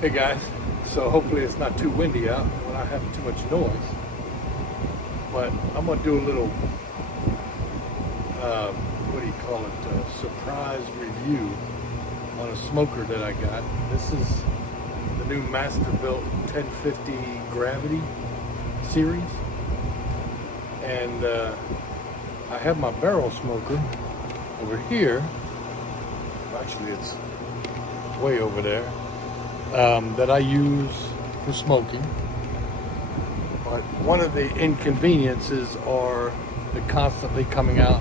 Hey guys, so hopefully it's not too windy out, we're not having too much noise, but I'm going to do a little, what do you call it, surprise review on a smoker that I got. This is the new Masterbuilt 1050 Gravity Series, and I have my barrel smoker over here. Actually, it's way over there. That I use for smoking. But one of the inconveniences are the constantly coming out,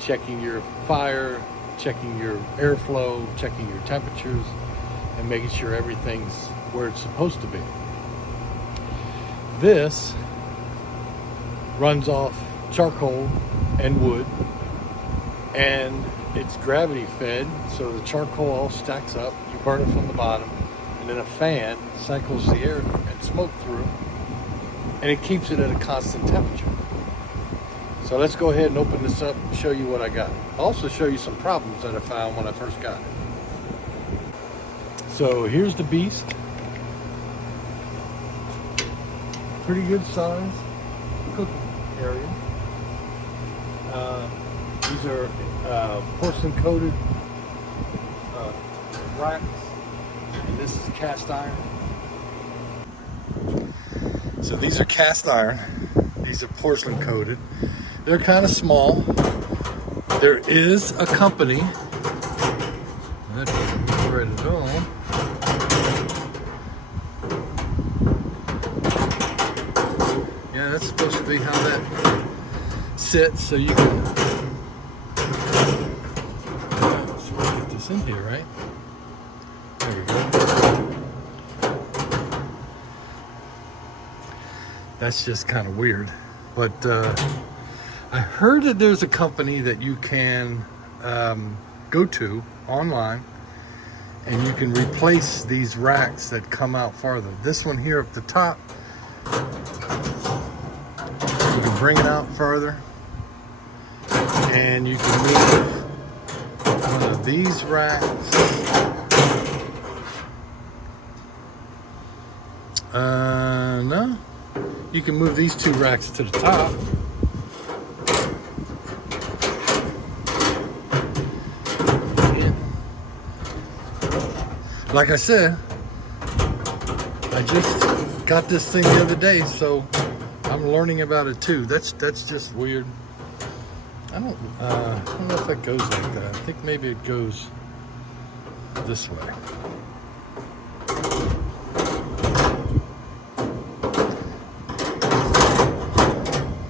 checking your fire, checking your airflow, checking your temperatures, and making sure everything's where it's supposed to be. This runs off charcoal and wood, and it's gravity fed, so the charcoal all stacks up. You burn it from the bottom, and then a fan cycles the air and smoke through, and it keeps it at a constant temperature. So let's go ahead and open this up and show you what I got. I'll also show you some problems that I found when I first got it. So here's the beast. Pretty good size cooking area. These are porcelain coated racks. And this is cast iron. So these are cast iron. These are porcelain coated. They're kind of small. There is a company that doesn't look right at all. Yeah, that's supposed to be how that sits, so you can get this in here, right? There we go. That's just kind of weird. But I heard that there's a company that you can go to online, and you can replace these racks that come out farther. This one here up the top, you can bring it out further, and you can move one of these racks. No. You can move these two racks to the top. Yeah. Like I said, I just got this thing the other day, so I'm learning about it too. That's just weird. I don't know if it goes like that. I think maybe it goes this way.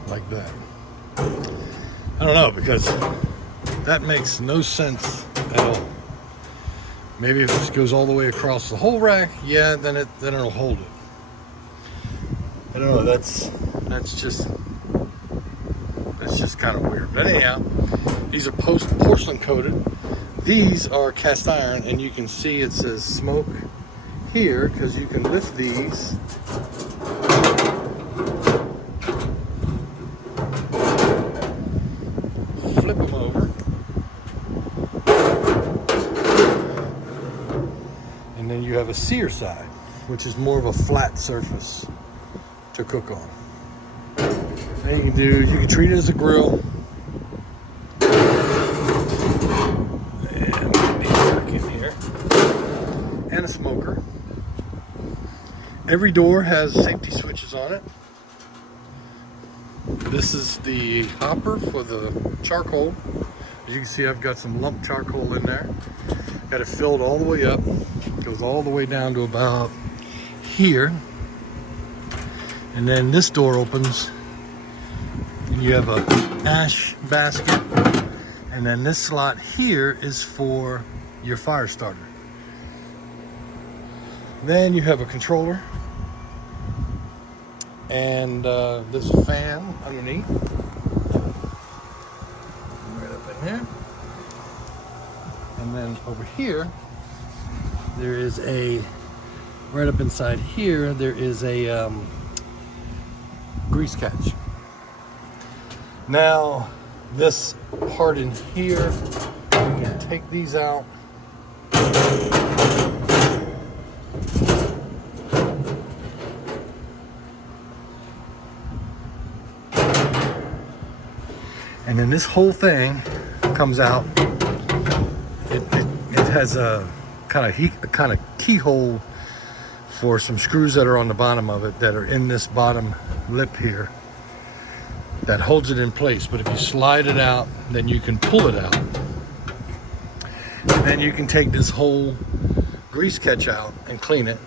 Like that. I don't know, because that makes no sense at all. Maybe if this goes all the way across the whole rack, yeah, then it'll hold it. I don't know. That's just kind of weird. But anyhow, these are porcelain coated. These are cast iron, and you can see it says smoke here because you can lift these. Flip them over. And then you have a sear side, which is more of a flat surface to cook on. And you can treat it as a grill. And back in here. And a smoker. Every door has safety switches on it. This is the hopper for the charcoal. As you can see, I've got some lump charcoal in there. Got it filled all the way up. Goes all the way down to about here. And then this door opens, and you have a ash basket, and then this slot here is for your fire starter. Then you have a controller, and this fan underneath, right up in there. And then over here, there is a, right up inside here, there is a grease catch. Now, this part in here, you can take these out this whole thing comes out. It has a kind of keyhole for some screws that are on the bottom of it that are in this bottom lip here that holds it in place. But if you slide it out, then you can pull it out. And then you can take this whole grease catch out and clean it.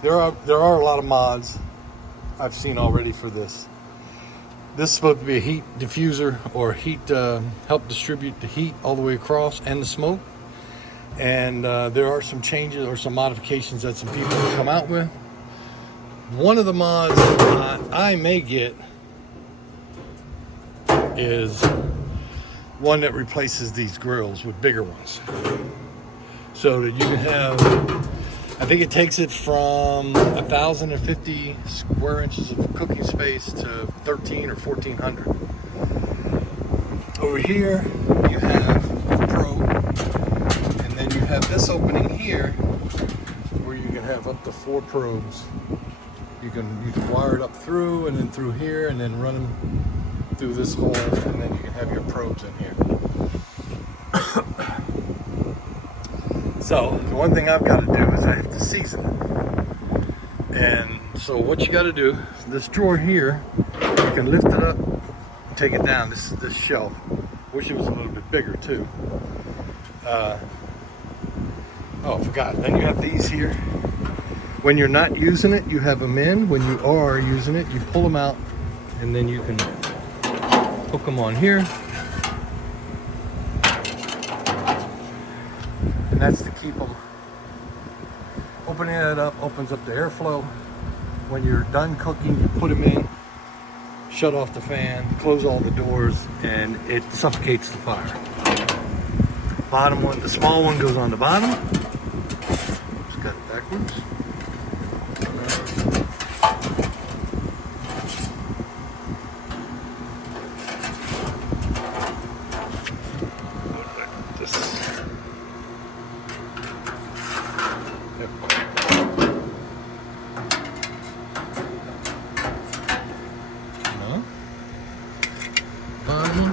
There are a lot of mods I've seen already for this. This is supposed to be a heat diffuser or heat help distribute the heat all the way across and the smoke. And there are some changes or some modifications that some people have come out with. One of the mods I may get is one that replaces these grills with bigger ones, so that you can have, I think it takes it from 1,050 square inches of cooking space to 1,300 or 1,400. Over here you have the probe, and then you have this opening here where you can have up to 4 probes. You can wire it up through and then through here and then run them through this hole, and then you can have your probes in here. So the one thing I've got to do is I have to season it. And so what you got to do, this drawer here, you can lift it up and take it down. This shelf. Wish it was a little bit bigger too. Oh, I forgot. Then you have these here. When you're not using it, you have them in. When you are using it, you pull them out, and then you can hook them on here. And that's to keep them. Opening it up opens up the airflow. When you're done cooking, you put them in, shut off the fan, close all the doors, and it suffocates the fire. Bottom one, the small one goes on the bottom. Just got it backwards. Bottom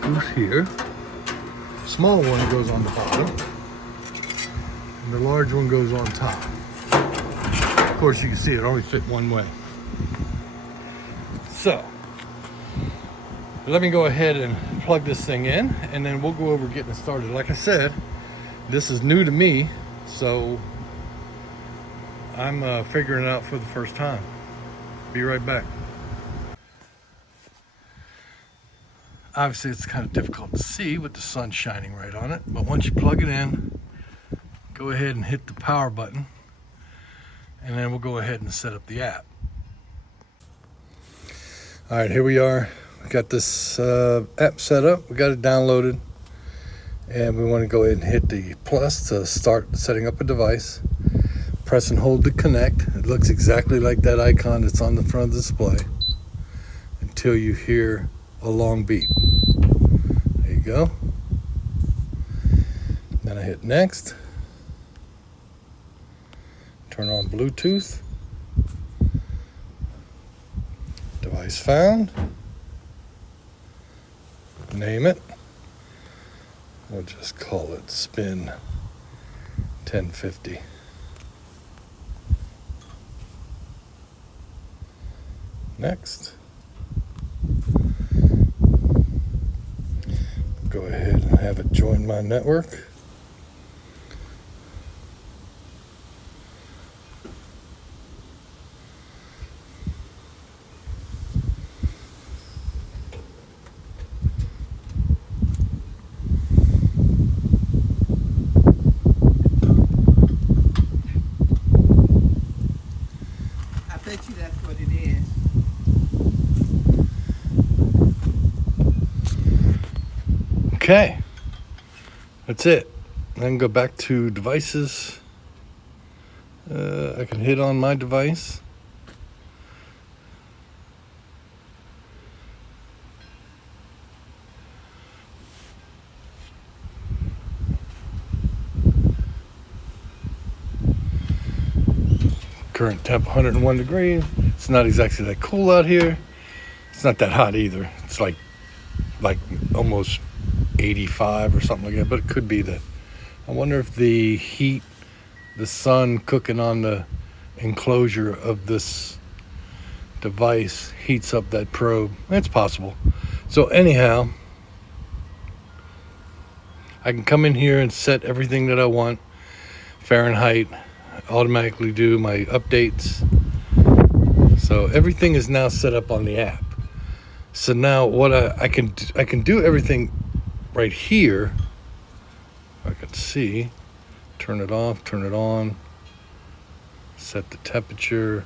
goes here. Small one goes on the bottom, and the large one goes on top. Of course, you can see it only fit one way. So let me go ahead and plug this thing in, and then we'll go over getting it started. Like I said, this is new to me, so I'm figuring it out for the first time. Be right back. Obviously, it's kind of difficult to see with the sun shining right on it, but once you plug it in, go ahead and hit the power button, and then we'll go ahead and set up the app. All right, here we are. We got this app set up. We got it downloaded, and we want to go ahead and hit the plus to start setting up a device. Press and hold to connect. It looks exactly like that icon that's on the front of the display until you hear a long beep. There you go. Then I hit next. Turn on Bluetooth. Device found. Name it. We'll just call it Spin 1050. Next. Go ahead and have it join my network. I bet you that's what it is. Okay, that's it. Then go back to devices. I can hit on my device. Current temp 101 degrees. It's not exactly that cool out here. It's not that hot either. It's like like almost 85 or something like that, but it could be that. I wonder if the heat, the sun cooking on the enclosure of this device heats up that probe. It's possible. So anyhow, I can come in here and set everything that I want. Fahrenheit, automatically do my updates. So everything is now set up on the app. So now what I can do everything right here. I can see, turn it off, turn it on, set the temperature.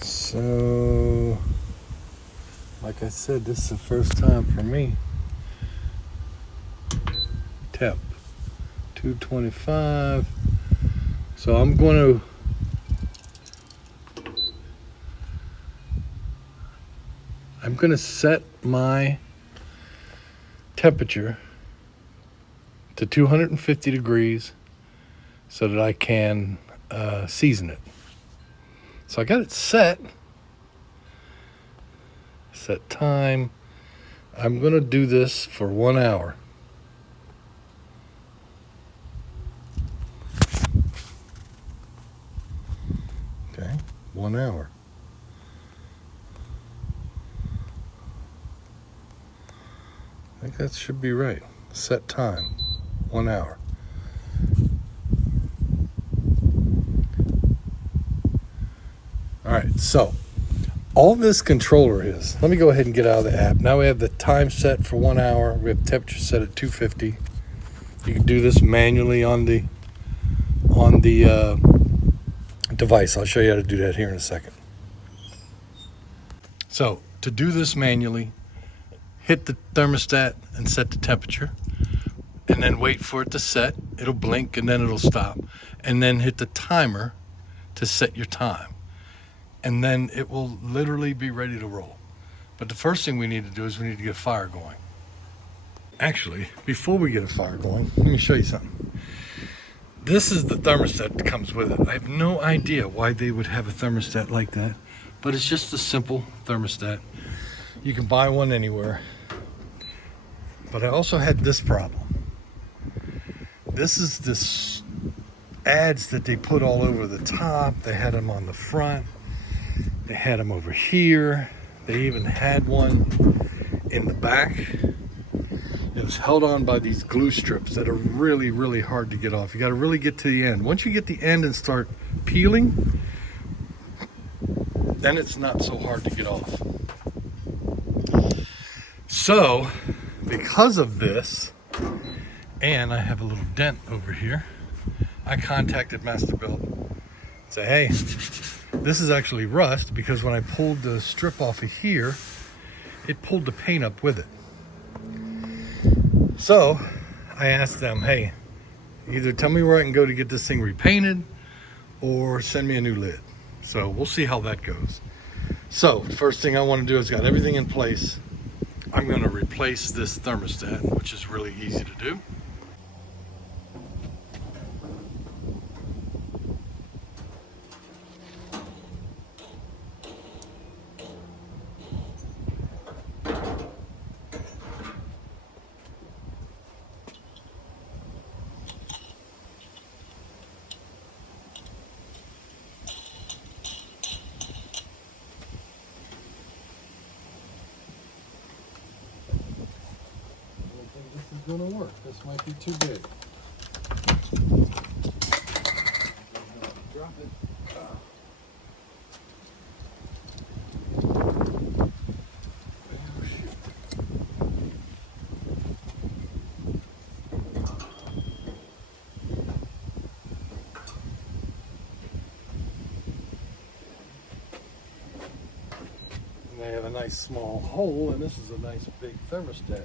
So, like I said, this is the first time for me. Temp 225. So I'm going to set my temperature to 250 degrees so that I can season it. So I got it set time. I'm going to do this for 1 hour. Okay, 1 hour. I think that should be right. Set time, 1 hour. All right, so all this controller is, let me go ahead and get out of the app. Now we have the time set for 1 hour. We have temperature set at 250. You can do this manually on the device. I'll show you how to do that here in a second. So to do this manually, hit the thermostat and set the temperature, and then wait for it to set. It'll blink and then it'll stop, and then hit the timer to set your time, and then it will literally be ready to roll. But the first thing we need to do is we need to get a fire going. Actually, before we get a fire going, let me show you something. This is the thermostat that comes with it. I have no idea why they would have a thermostat like that, but it's just a simple thermostat. You can buy one anywhere. But I also had this problem. This is this ads that they put all over the top. They had them on the front. They had them over here. They even had one in the back. It was held on by these glue strips that are really, really hard to get off. You got to really get to the end. Once you get the end and start peeling, then it's not so hard to get off. So, because of this, and I have a little dent over here, I contacted Masterbuilt. Say, hey, this is actually rust, because when I pulled the strip off of here, it pulled the paint up with it. So I asked them, hey, either tell me where I can go to get this thing repainted or send me a new lid. So we'll see how that goes. So first thing I want to do is got everything in place. I'm going to replace this thermostat, which is really easy to do. Gonna work. This might be too big. Drop it. And they have a nice small hole, and this is a nice big thermostat.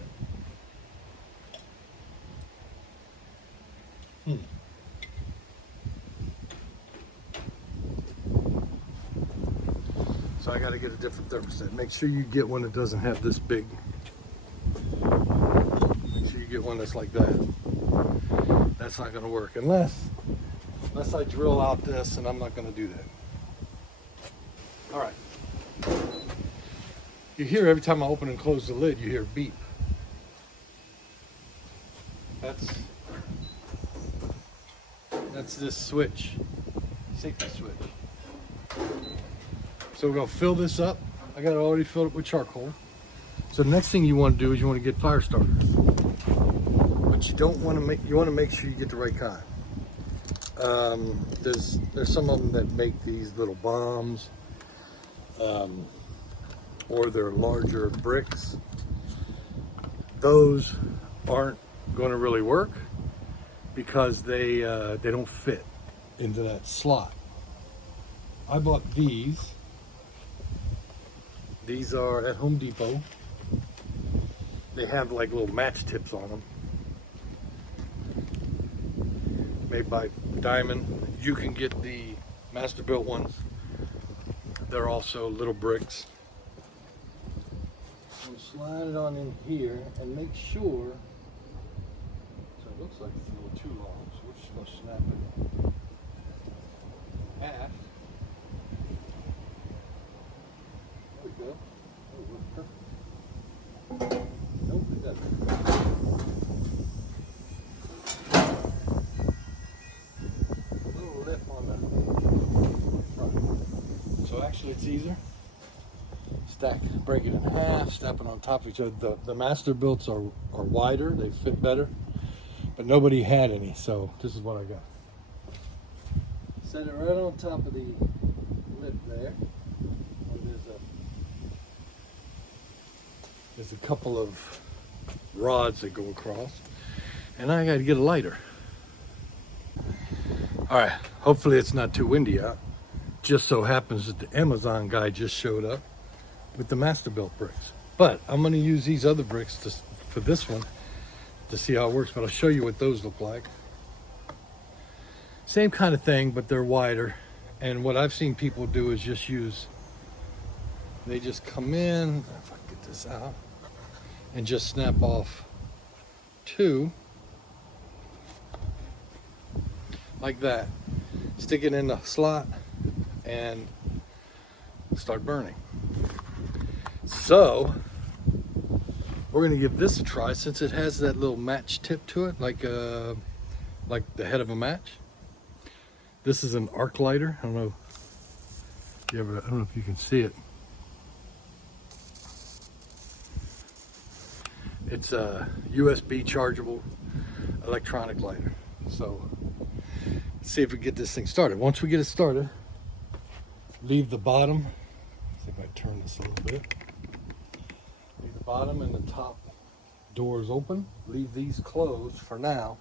So I got to get a different thermostat. Make sure you get one that doesn't have this big. Make sure you get one that's like that. That's not going to work unless I drill out this, and I'm not going to do that. All right. You hear every time I open and close the lid, you hear beep. That's this switch, safety switch. So we're gonna fill this up. I got it already filled up with charcoal. So the next thing you want to do is you want to get fire starters, but you don't want to make. You want to make sure you get the right kind. There's some of them that make these little bombs, or they're larger bricks. Those aren't going to really work because they don't fit into that slot. I bought these. These are at Home Depot. They have like little match tips on them. Made by Diamond. You can get the Masterbuilt ones. They're also little bricks. So slide it on in here and make sure. So it looks like it's a little too long, so we're just going to snap it half. There we go. Oh, it worked perfect. Nope, it doesn't. A little lip on the front. So actually it's easier. Break it in half, step it on top of each other. The Masterbuilts are wider, they fit better, but nobody had any, so this is what I got. Set it right on top of the lip there. And there's a couple of rods that go across, and I got to get a lighter. All right, hopefully it's not too windy out. Just so happens that the Amazon guy just showed up with the Masterbuilt bricks, but I'm going to use these other bricks for this one to see how it works, but I'll show you what those look like. Same kind of thing, but they're wider, and what I've seen people do is they just come in, if I can get this out, and just snap off two like that, stick it in the slot and start burning. So we're going to give this a try since it has that little match tip to it, like the head of a match. This is an arc lighter. I don't know if you can see it. It's a USB chargeable electronic lighter. So let's see if we get this thing started. Once we get it started, leave the bottom. Let's see if I turn this a little bit. Leave the bottom and the top doors open. Leave these closed for now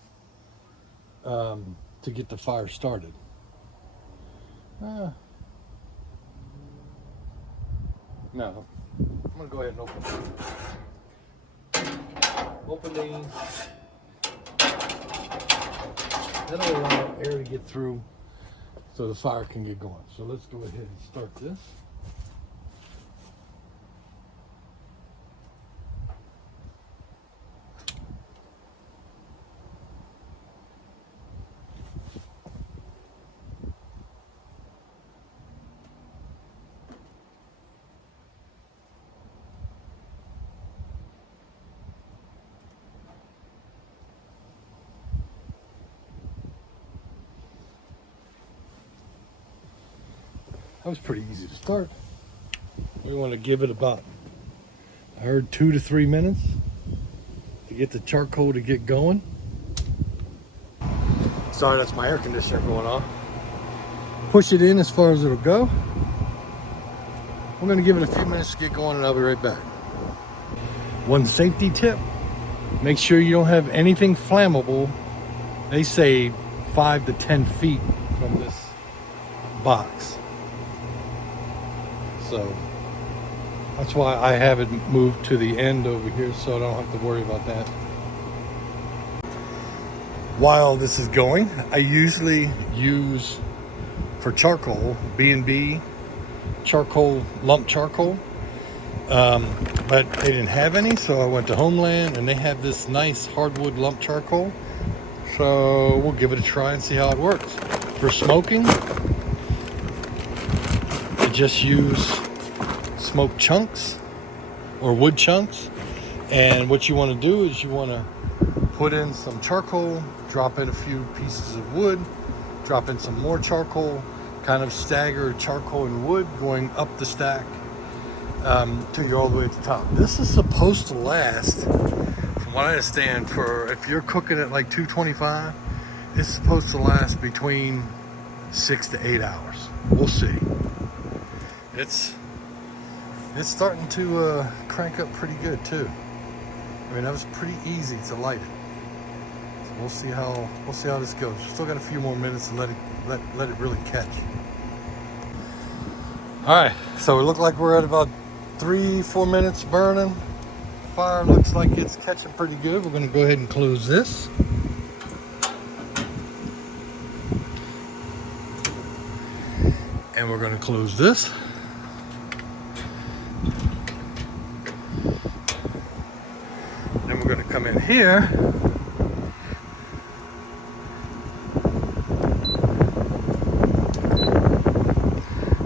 to get the fire started. No, I'm gonna go ahead and open it. Open these. That'll allow air to get through so the fire can get going. So let's go ahead and start this. That was pretty easy to start. We want to give it about, I heard 2 to 3 minutes to get the charcoal to get going. Sorry, that's my air conditioner going on. Push it in as far as it'll go. We're going to give it a few minutes to get going and I'll be right back. One safety tip, make sure you don't have anything flammable. They say 5 to 10 feet from this box. So that's why I have it moved to the end over here so I don't have to worry about that. While this is going, I usually use for charcoal, B&B charcoal, lump charcoal. But they didn't have any, so I went to Homeland and they have this nice hardwood lump charcoal. So we'll give it a try and see how it works. For smoking, I just use smoked chunks or wood chunks. And what you want to do is you want to put in some charcoal, drop in a few pieces of wood, drop in some more charcoal, kind of stagger charcoal and wood going up the stack till you're all the way at the top. This is supposed to last, from what I understand, for if you're cooking at like 225, it's supposed to last between 6 to 8 hours. We'll see. It's starting to crank up pretty good too. I mean, that was pretty easy to light it. So we'll see how this goes. Still got a few more minutes to let it really catch. All right, so it looked like we're at about 3-4 minutes burning. Fire looks like it's catching pretty good. We're gonna go ahead and close this. And we're gonna close this. Then we're gonna come in here.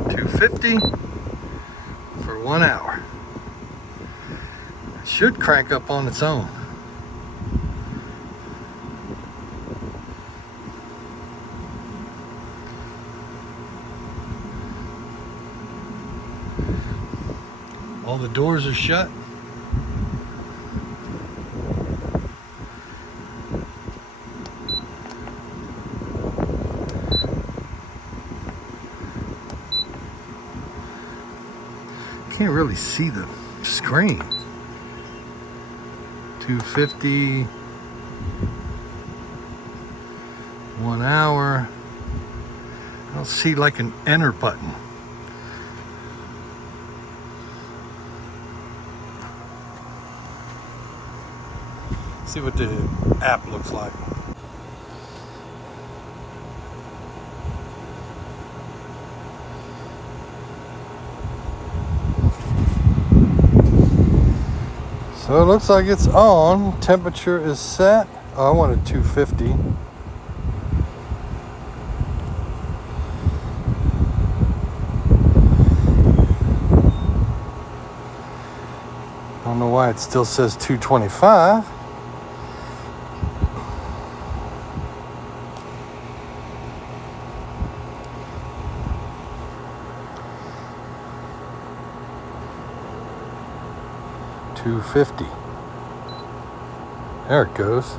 $250 for 1 hour. It should crank up on its own. All the doors are shut. Can't really see the screen. 250, 1 hour. I don't see like an enter button. See what the app looks like. So it looks like it's on. Temperature is set. Oh, I wanted 250. I don't know why it still says 225. $250. There it goes.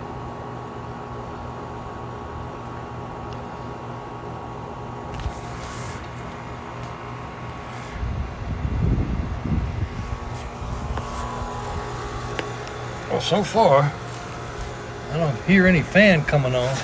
Well, so far, I don't hear any fan coming on.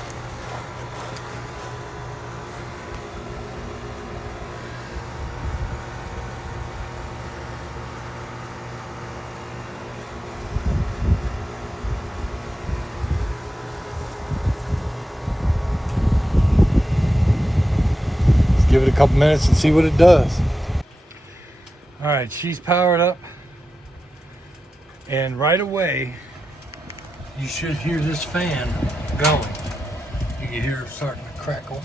Give it a couple minutes and see what it does. All right, she's powered up. And right away, you should hear this fan going. You can hear it starting to crackle.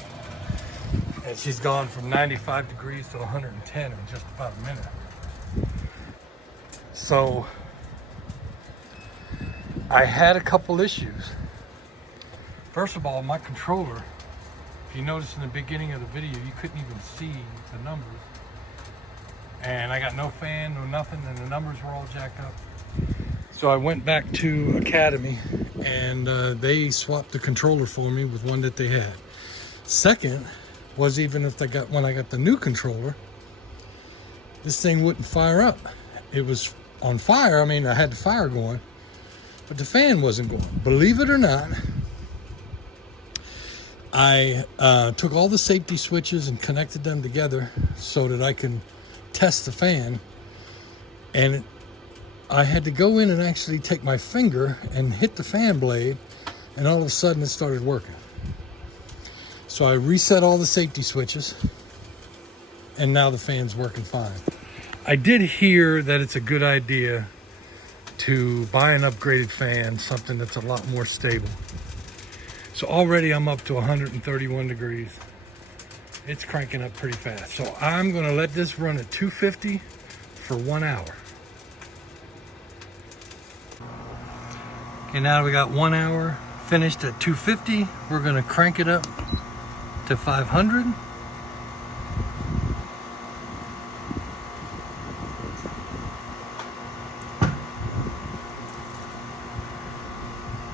And she's gone from 95 degrees to 110 in just about a minute. So, I had a couple issues. First of all, my controller, if you notice in the beginning of the video, you couldn't even see the numbers. And I got no fan, no nothing, and the numbers were all jacked up. So I went back to Academy and they swapped the controller for me with one that they had. Second was, even if when I got the new controller, this thing wouldn't fire up. It was on fire. I mean, I had the fire going, but the fan wasn't going. Believe it or not, I took all the safety switches and connected them together so that I can test the fan. And I had to go in and actually take my finger and hit the fan blade, and all of a sudden it started working. So I reset all the safety switches, and now the fan's working fine. I did hear that it's a good idea to buy an upgraded fan, something that's a lot more stable. So already I'm up to 131 degrees. It's cranking up pretty fast. So I'm gonna let this run at 250 for 1 hour. Okay, now we got 1 hour finished at 250. We're gonna crank it up to 500.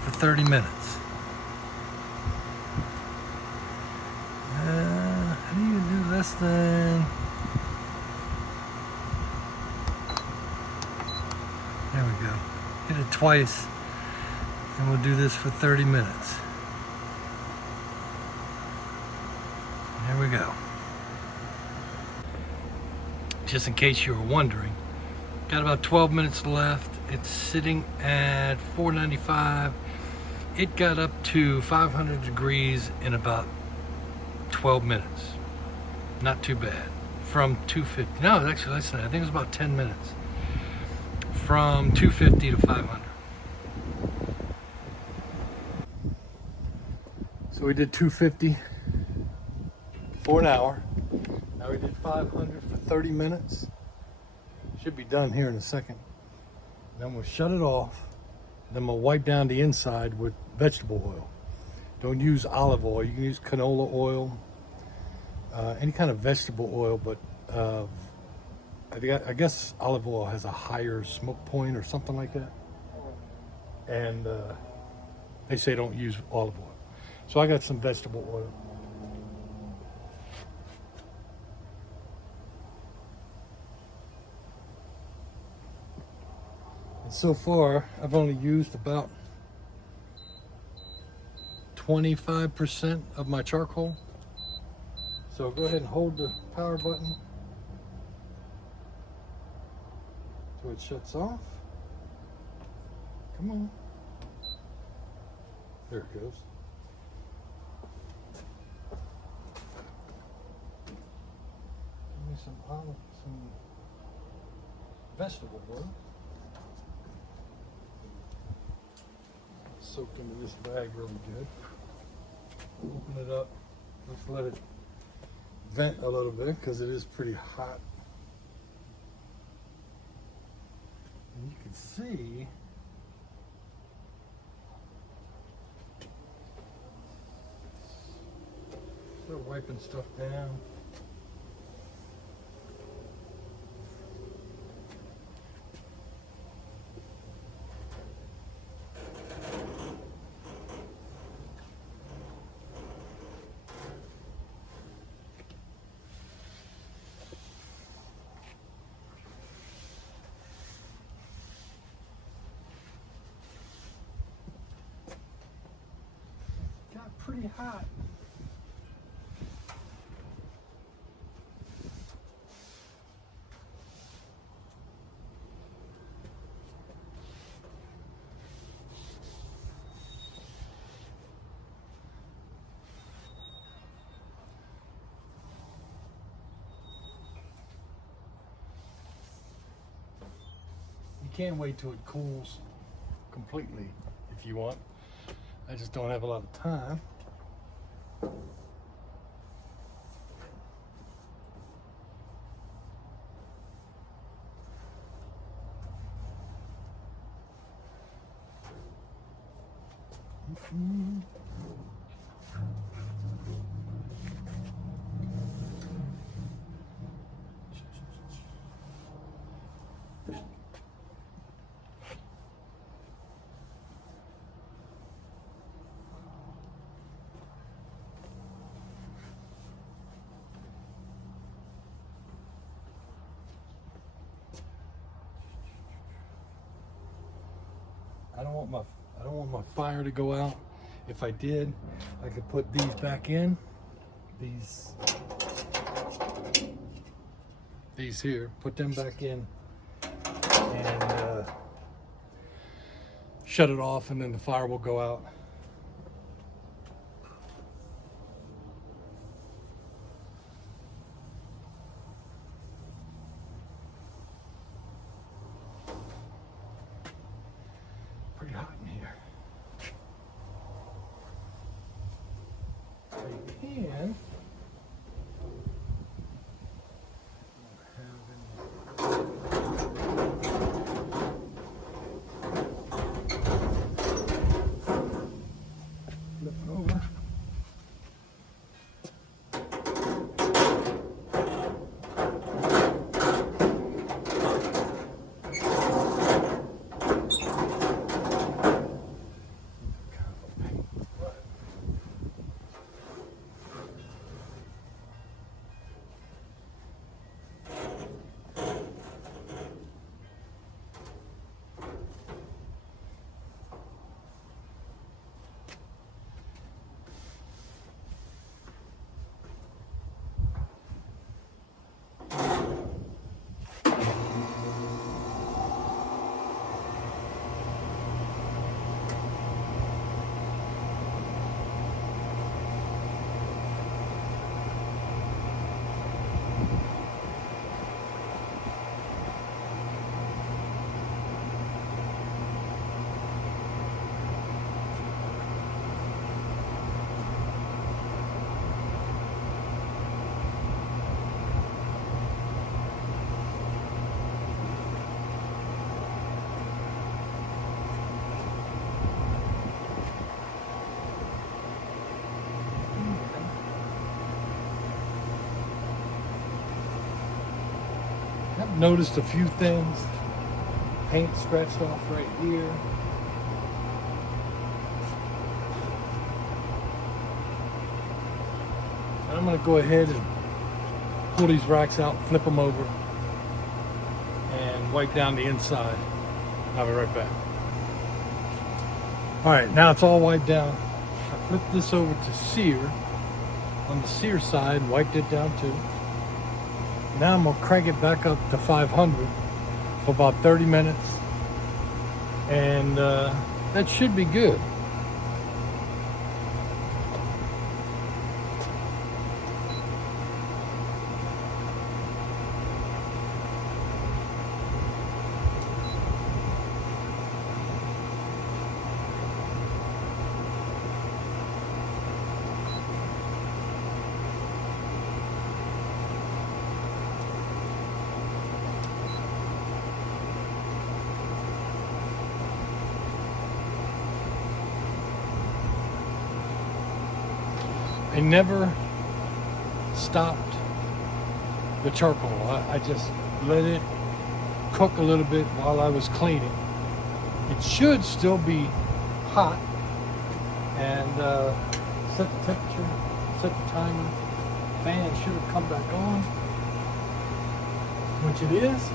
For 30 minutes. How do you do less than? There we go. Hit it twice, and we'll do this for 30 minutes. There we go. Just in case you were wondering, got about 12 minutes left. It's sitting at 495. It got up to 500 degrees in about 12 minutes. Not too bad. From 250. No, actually less than that. I think it was about 10 minutes. From 250 to 500. So we did 250 for an hour. Now we did 500 for 30 minutes. Should be done here in a second. Then we'll shut it off. Then we'll wipe down the inside with vegetable oil. Don't use olive oil. You can use canola oil, any kind of vegetable oil, but I guess olive oil has a higher smoke point or something like that. And they say don't use olive oil. So I got some vegetable oil. And so far, I've only used about 25% of my charcoal. So go ahead and hold the power button so it shuts off. Come on. There it goes. Give me some vegetable oil. Soaked into this bag really good. Open it up. Let's let it vent a little bit because it is pretty hot. And you can see start wiping stuff down. Got pretty hot. You can wait till it cools completely if you want. I just don't have a lot of time. I don't want my fire to go out. If I did, I could put these back in. These here, put them back in and shut it off, and then the fire will go out. Pretty hot in here. I've noticed a few things. Paint scratched off right here. And I'm going to go ahead and pull these racks out, flip them over, and wipe down the inside. I'll be right back. All right, now it's all wiped down. I flipped this over to sear on the sear side and wiped it down too. Now I'm gonna crank it back up to 500 for about 30 minutes, and that should be good. I never stopped the charcoal. I just let it cook a little bit while I was cleaning. It should still be hot, and set the temperature, set the timer. Fan should have come back on, which it is.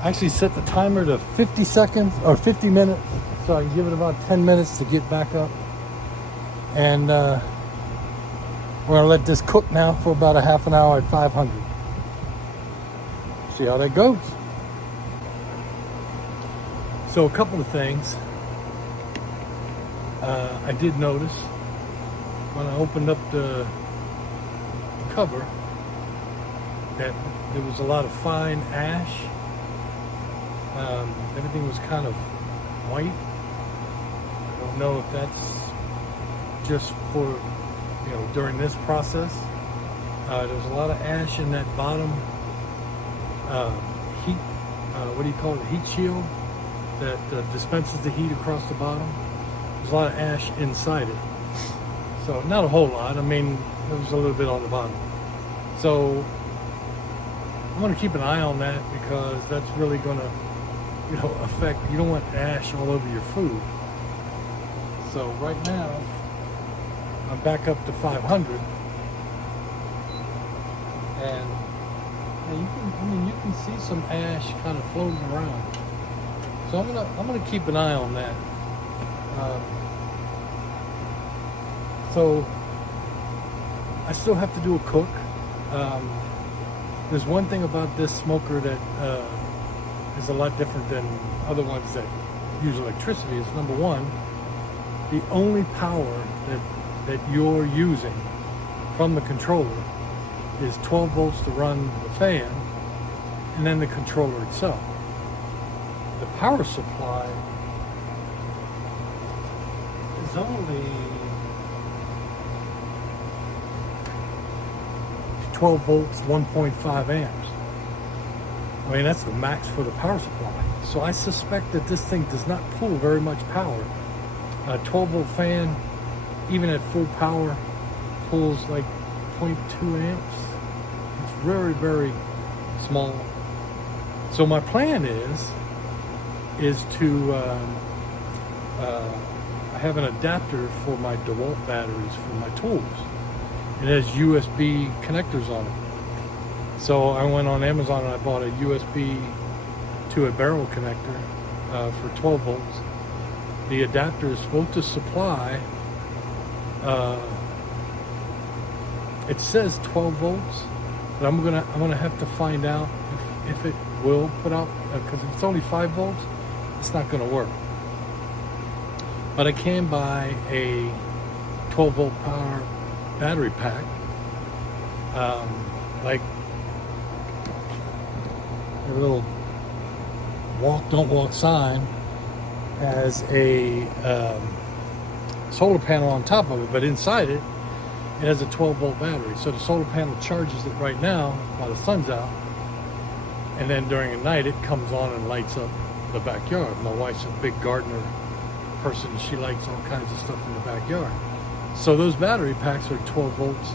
I actually set the timer to 50 seconds or 50 minutes, so I can give it about 10 minutes to get back up. And we're gonna let this cook now for about a half an hour at 500. See how that goes. So a couple of things I did notice when I opened up the cover that there was a lot of fine ash. Everything was kind of white. I don't know if that's just for, you know, during this process. There's a lot of ash in that bottom heat, what do you call it, heat shield that dispenses the heat across the bottom. There's a lot of ash inside it. So not a whole lot. I mean, there was a little bit on the bottom. So I'm going to keep an eye on that, because that's really going to, you know, affect, you don't want ash all over your food. So right now I'm back up to 500, and you can see some ash kind of floating around. So I'm gonna keep an eye on that. So I still have to do a cook. There's one thing about this smoker that is a lot different than other ones that use electricity. Is number one, the only power that you're using from the controller is 12 volts to run the fan, and then the controller itself. The power supply is only 12 volts, 1.5 amps. I mean, that's the max for the power supply. So I suspect that this thing does not pull very much power. A 12 volt fan, even at full power, pulls like 0.2 amps. It's very, very small. So my plan is to I have an adapter for my DeWalt batteries for my tools. It has USB connectors on it. So I went on Amazon and I bought a USB to a barrel connector for 12 volts. The adapter is supposed to supply, it says 12 volts, but I'm gonna have to find out if it will put out, because if it's only 5 volts, it's not gonna work. But I can buy a 12 volt power battery pack, like a little don't walk sign has a solar panel on top of it, but inside it, it has a 12-volt battery. So the solar panel charges it right now while the sun's out, and then during the night it comes on and lights up the backyard. My wife's a big gardener person. She likes all kinds of stuff in the backyard. So those battery packs are 12 volts,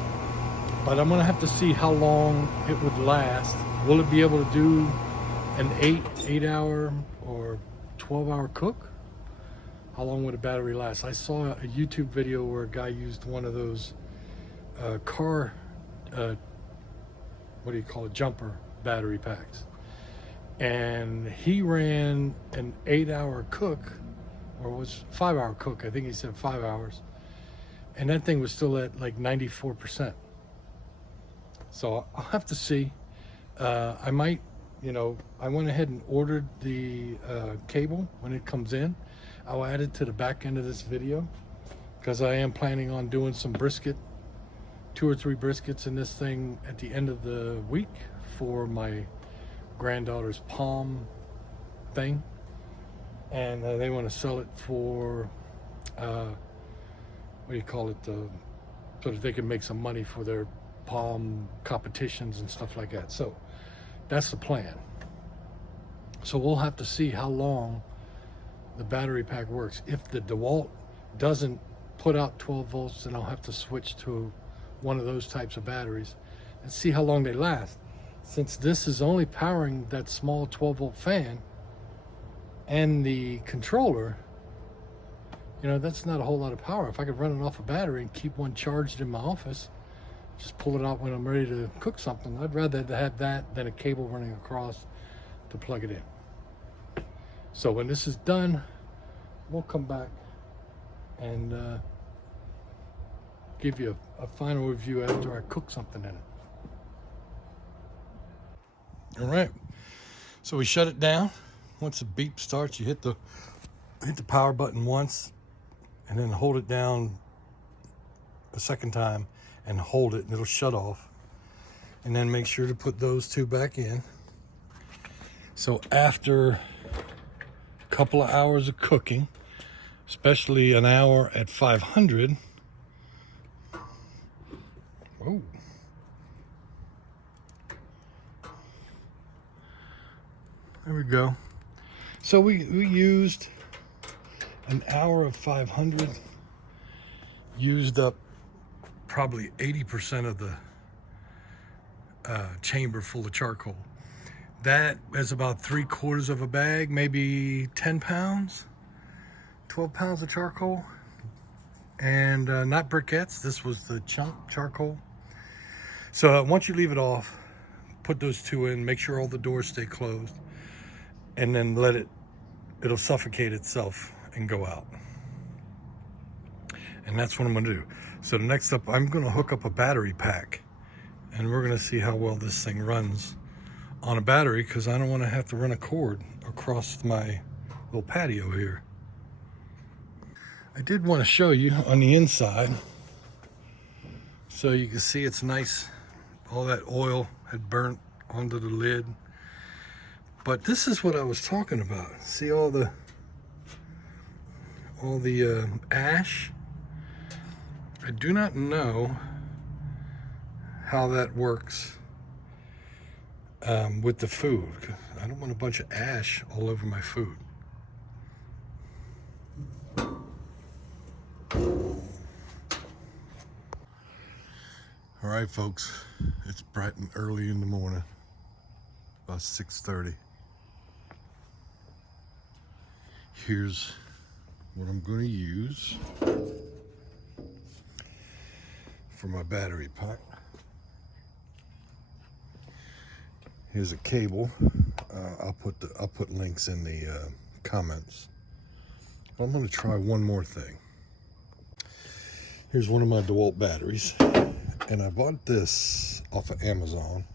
but I'm gonna have to see how long it would last. Will it be able to do an 8-hour or 12-hour cook? How long would a battery last? I saw a YouTube video where a guy used one of those car, what do you call it, jumper battery packs. And he ran an 8-hour cook, or it was 5-hour cook. I think he said 5 hours. And that thing was still at like 94%. So I'll have to see. I might, I went ahead and ordered the cable when it comes in. I'll add it to the back end of this video because I am planning on doing some brisket, 2 or 3 briskets in this thing at the end of the week for my granddaughter's palm thing. And they want to sell it for, what do you call it, so that they can make some money for their palm competitions and stuff like that. So that's the plan. So we'll have to see how long the battery pack works. If the DeWalt doesn't put out 12 volts, then I'll have to switch to one of those types of batteries and see how long they last. Since this is only powering that small 12-volt fan and the controller, that's not a whole lot of power. If I could run it off a battery and keep one charged in my office, just pull it out when I'm ready to cook something, I'd rather have that than a cable running across to plug it in. So when this is done, we'll come back and give you a final review after I cook something in it. All right, so we shut it down. Once the beep starts, you hit the power button once and then hold it down a second time and hold it and it'll shut off. And then make sure to put those 2 back in. So after a couple of hours of cooking, especially an hour at 500, whoa. There we go. So we used an hour of 500, used up probably 80% of the chamber full of charcoal. That is about 3/4 of a bag, maybe 10 pounds, 12 pounds of charcoal. And not briquettes, this was the chunk charcoal. So once you leave it off, put those 2 in, make sure all the doors stay closed, and then it'll suffocate itself and go out. And that's what I'm gonna do. So the next up, I'm gonna hook up a battery pack and we're gonna see how well this thing runs on a battery, because I don't wanna have to run a cord across my little patio here. I did wanna show you on the inside, so you can see it's nice. All that oil had burnt onto the lid. But this is what I was talking about. See all the ash? I do not know how that works with the food. I don't want a bunch of ash all over my food. All right, folks, it's bright and early in the morning, about 6:30. Here's what I'm going to use for my battery pack. Here's a cable. I'll put links in the comments. I'm going to try one more thing. Here's one of my DeWalt batteries, and I bought this off of Amazon,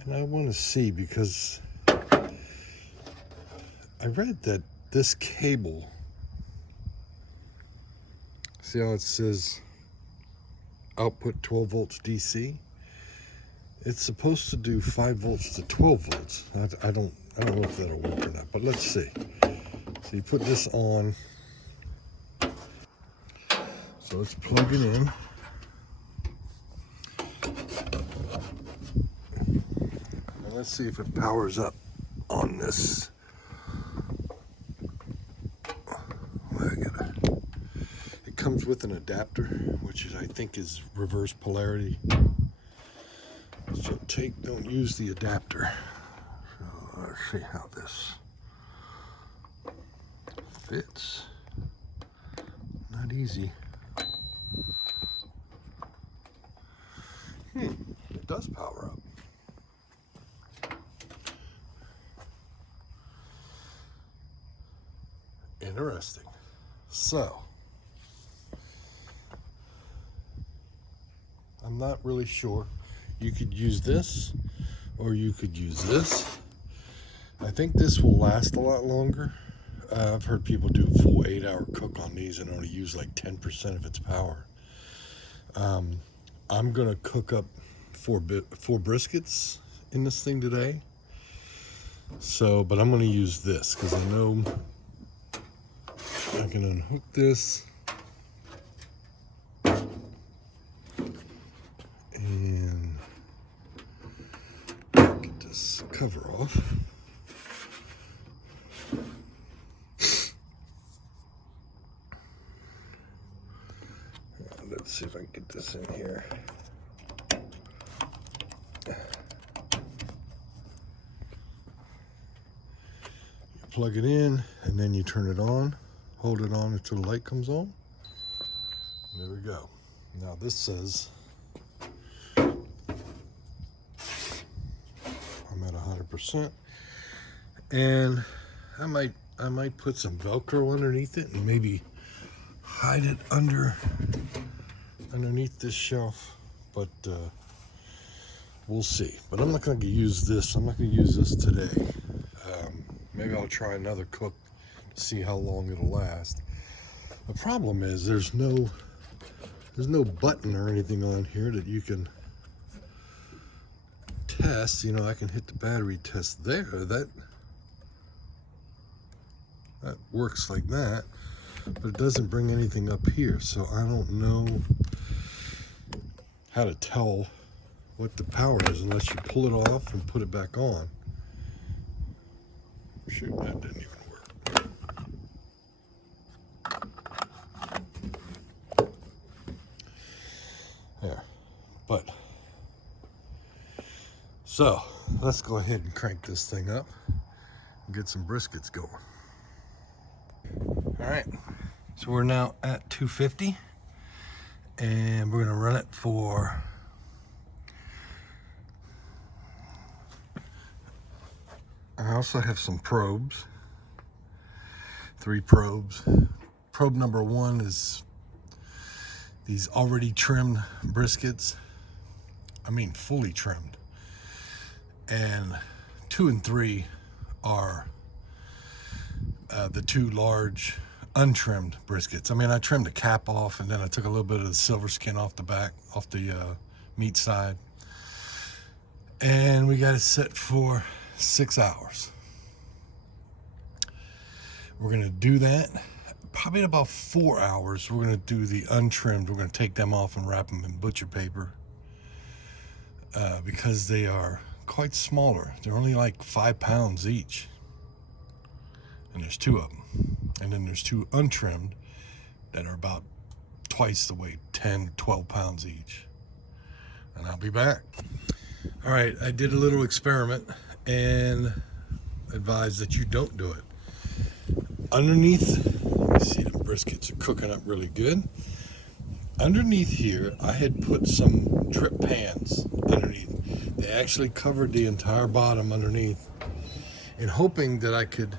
and I want to see, because I read that this cable, see how it says output 12 volts DC? It's supposed to do 5 volts to 12 volts. I don't know if that'll work or not, but let's see. So you put this on, So let's plug it in. And let's see if it powers up on this. It comes with an adapter, which is, I think, is reverse polarity. So don't use the adapter. So let's see how this fits. Not easy. It does power up. Interesting. So, I'm not really sure. You could use this, or you could use this. I think this will last a lot longer. I've heard people do a full 8-hour cook on these and only use like 10% of its power. I'm gonna cook up four briskets in this thing today. So, but I'm gonna use this because I know I can unhook this and get this cover off. Let's see if I can get this in here. You plug it in and then you turn it on. Hold it on until the light comes on. There we go. Now this says I'm at 100%, and I might put some Velcro underneath it and maybe hide it underneath this shelf, but we'll see. But I'm not going to use this. I'm not going to use this today. Maybe I'll try another cook to see how long it'll last. The problem is there's no button or anything on here that you can test. You know, I can hit the battery test there. That works like that, but it doesn't bring anything up here. So I don't know how to tell what the power is unless you pull it off and put it back on. Shoot, that didn't even work. There. But so let's go ahead and crank this thing up and get some briskets going. All right, so we're now at 250 and we're gonna run it for I also have some probes, 3 probes. Probe number 1 is these already trimmed briskets. I mean fully trimmed. And 2 and 3 are the 2 large untrimmed briskets. I mean, I trimmed the cap off and then I took a little bit of the silver skin off the back, off the meat side. And we got it set for 6 hours. We're gonna do that. Probably in about 4 hours, we're gonna do the untrimmed. We're gonna take them off and wrap them in butcher paper because they are quite smaller. They're only like 5 pounds each. And there's 2 of them. And then there's 2 untrimmed that are about twice the weight, 10, 12 pounds each. And I'll be back. All right, I did a little experiment and advise that you don't do it. Underneath, you see the briskets are cooking up really good. Underneath here, I had put some drip pans underneath. They actually covered the entire bottom underneath in hoping that I could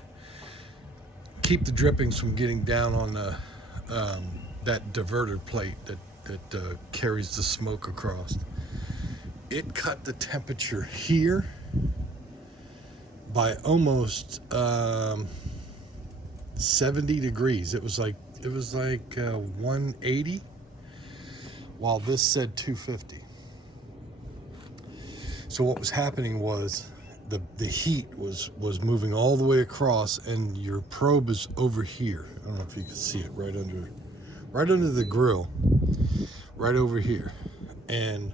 keep the drippings from getting down on the that diverter plate that carries the smoke across. It cut the temperature here by almost 70 degrees. It was like 180, while this said 250. So what was happening was the heat was moving all the way across, and your probe is over here. I don't know if you can see it right under right under the grill, right over here. And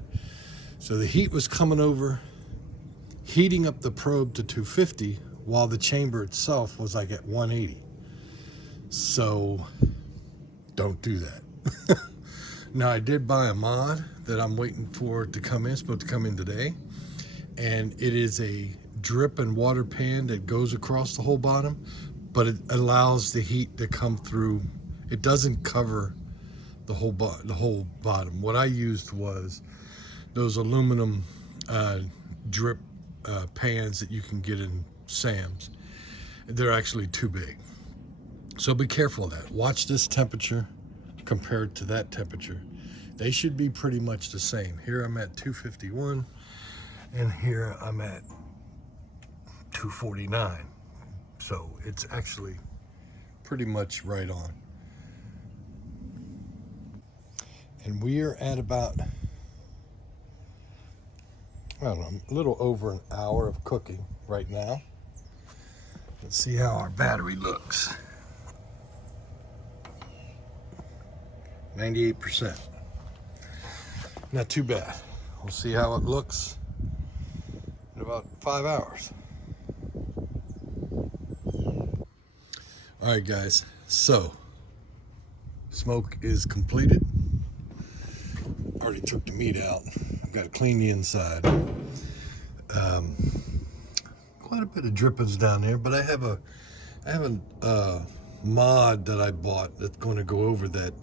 so the heat was coming over, heating up the probe to 250 while the chamber itself was like at 180. So don't do that. Now I did buy a mod that I'm waiting for to come in. It's supposed to come in today. And it is a drip and water pan that goes across the whole bottom, but it allows the heat to come through. It doesn't cover the whole bottom. What I used was those aluminum drip pans that you can get in Sam's. They're actually too big. So be careful of that. Watch this temperature compared to that temperature. They should be pretty much the same. Here I'm at 251 and here I'm at 249. So it's actually pretty much right on. And we are at about, I don't know, a little over an hour of cooking right now. Let's see how our battery looks. 98%. Not too bad. We'll see how it looks in about 5 hours. All right, guys. So, smoke is completed. Already took the meat out. I've got to clean the inside. Quite a bit of drippings down there, but I have a mod that I bought that's going to go over that.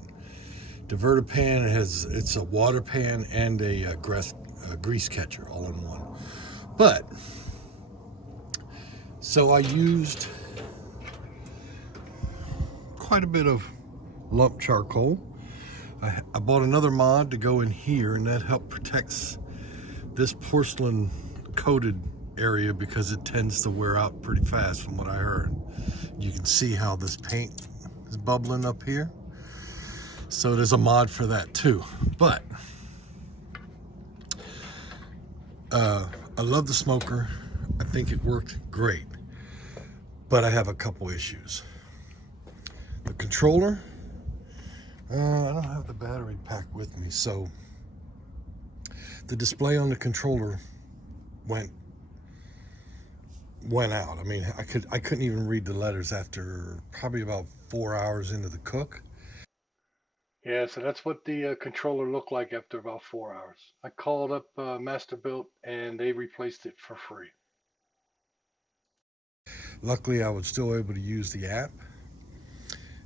Diverter pan. It's a water pan and a grease catcher all in one. But so I used quite a bit of lump charcoal. I bought another mod to go in here, and that helped protects this porcelain coated area because it tends to wear out pretty fast from what I heard. You can see how this paint is bubbling up here. So there's a mod for that too. But I love the smoker. I think it worked great. But I have a couple issues. The controller, I don't have the battery pack with me, so the display on the controller went out. I mean, I couldn't even read the letters after probably about 4 hours into the cook. Yeah, so that's what the controller looked like after about 4 hours. I called up Masterbuilt and they replaced it for free. Luckily, I was still able to use the app.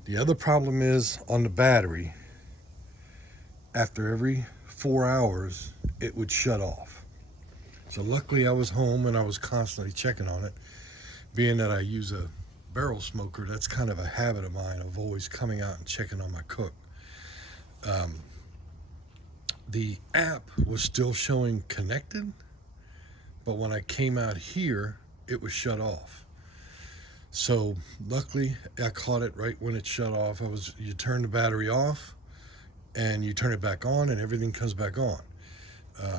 The other problem is on the battery, after every 4 hours, it would shut off. So luckily I was home and I was constantly checking on it. Being that I use a barrel smoker, that's kind of a habit of mine of always coming out and checking on my cook. The app was still showing connected, but when I came out here, it was shut off. So luckily I caught it right when it shut off. You turn the battery off and you turn it back on and everything comes back on.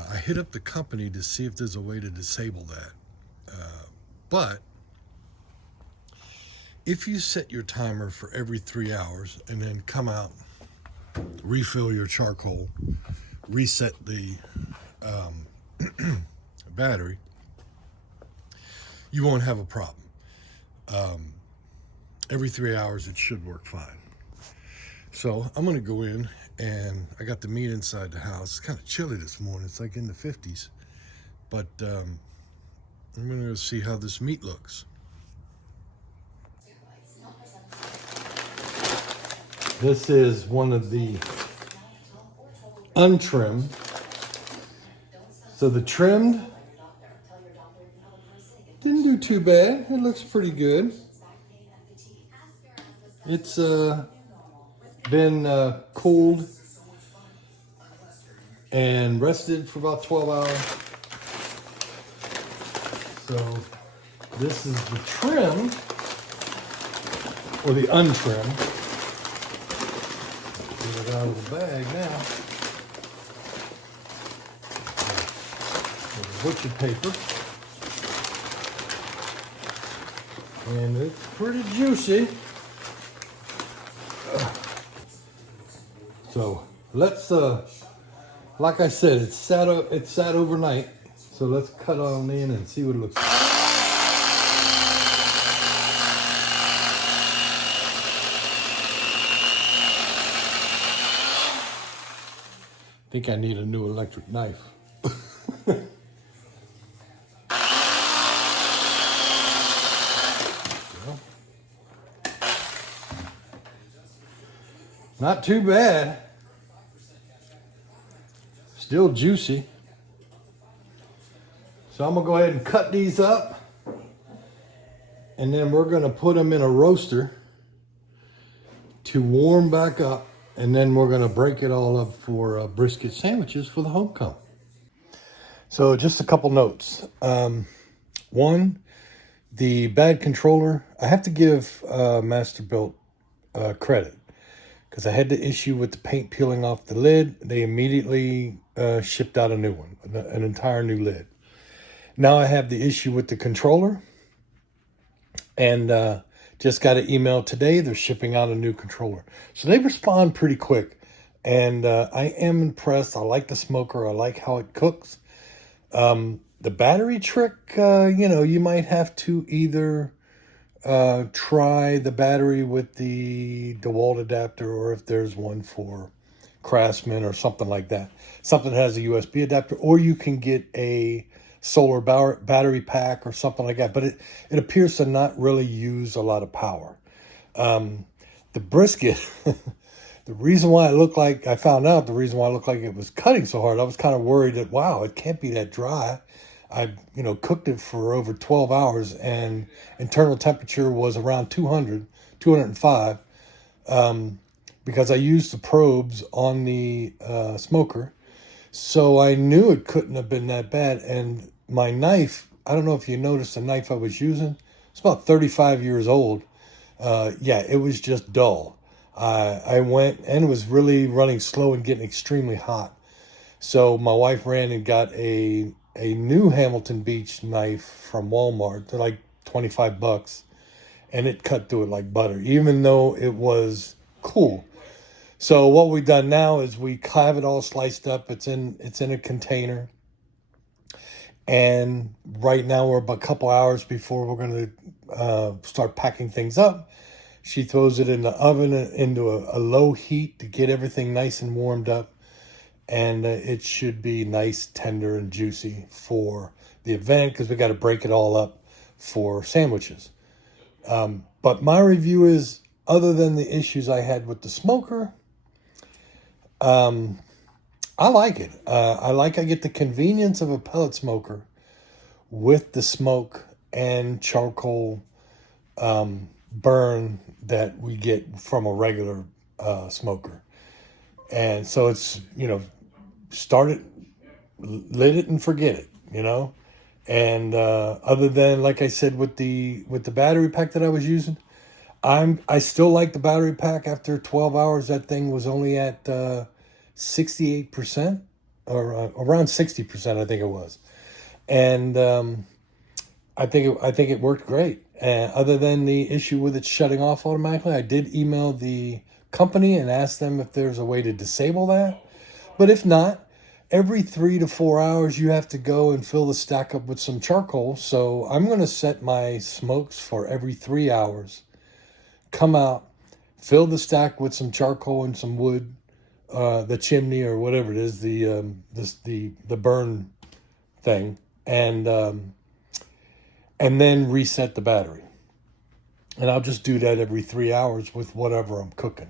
I hit up the company to see if there's a way to disable that. But if you set your timer for every 3 hours and then come out, refill your charcoal, reset the battery, you won't have a problem. Every 3 hours it should work fine. So I'm gonna go in, and I got the meat inside the house. It's kind of chilly this morning. It's like in the 50s. But I'm gonna go see how this meat looks. This is one of the untrimmed. So the trimmed didn't do too bad. It looks pretty good. It's been cooled and rested for about 12 hours. So this is the trimmed, or the untrimmed. Get it out of the bag now. There's butcher paper. And it's pretty juicy. So let's, like I said, it's sat overnight. So let's cut on in and see what it looks like. I think I need a new electric knife. Not too bad. Still juicy. So I'm gonna go ahead and cut these up, and then we're gonna put them in a roaster to warm back up, and then we're gonna break it all up for brisket sandwiches for the homecoming. So just a couple notes. One, the bad controller, I have to give Masterbuilt credit, because I had the issue with the paint peeling off the lid. They immediately shipped out a new one, an entire new lid. Now I have the issue with the controller, and just got an email today. They're shipping out a new controller. So they respond pretty quick, and I am impressed. I like the smoker. I like how it cooks. The battery trick, you might have to either try the battery with the DeWalt adapter, or if there's one for Craftsman or something like that, something that has a USB adapter, or you can get a solar battery pack or something like that. But it appears to not really use a lot of power. The brisket, the reason why it looked like, I found out the reason why it looked like it was cutting so hard, I was kind of worried that, wow, it can't be that dry. I cooked it for over 12 hours, and internal temperature was around 200, 205, because I used the probes on the smoker. So I knew it couldn't have been that bad. And my knife, I don't know if you noticed the knife I was using, it's about 35 years old. Yeah, it was just dull. I went, and it was really running slow and getting extremely hot. So my wife ran and got a new Hamilton Beach knife from Walmart. They're like 25 bucks, and it cut through it like butter, even though it was cool. So what we've done now is we have it all sliced up. It's in a container, and right now we're about a couple hours before we're going to start packing things up. She throws it in the oven into a low heat to get everything nice and warmed up. And it should be nice, tender, and juicy for the event, because we got to break it all up for sandwiches. But my review is, other than the issues I had with the smoker, I like it. I get the convenience of a pellet smoker with the smoke and charcoal burn that we get from a regular smoker. And so it's, start it, lit it, and forget it, And other than, like I said, with the battery pack that I was using, I still like the battery pack. After 12 hours, that thing was only at 68%, or around 60%, I think it was. And I think it worked great. Other than the issue with it shutting off automatically, I did email the company and ask them if there's a way to disable that. But if not, every 3 to 4 hours you have to go and fill the stack up with some charcoal. So I'm going to set my smokes for every 3 hours. Come out, fill the stack with some charcoal and some wood, the chimney or whatever it is, the burn thing, and then reset the battery. And I'll just do that every 3 hours with whatever I'm cooking.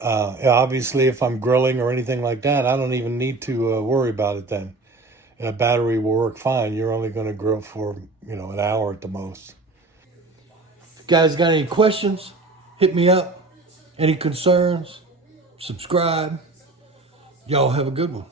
Obviously, if I'm grilling or anything like that, I don't even need to worry about it then. And a battery will work fine. You're only going to grill for, an hour at the most. If you guys got any questions, hit me up. Any concerns, subscribe. Y'all have a good one.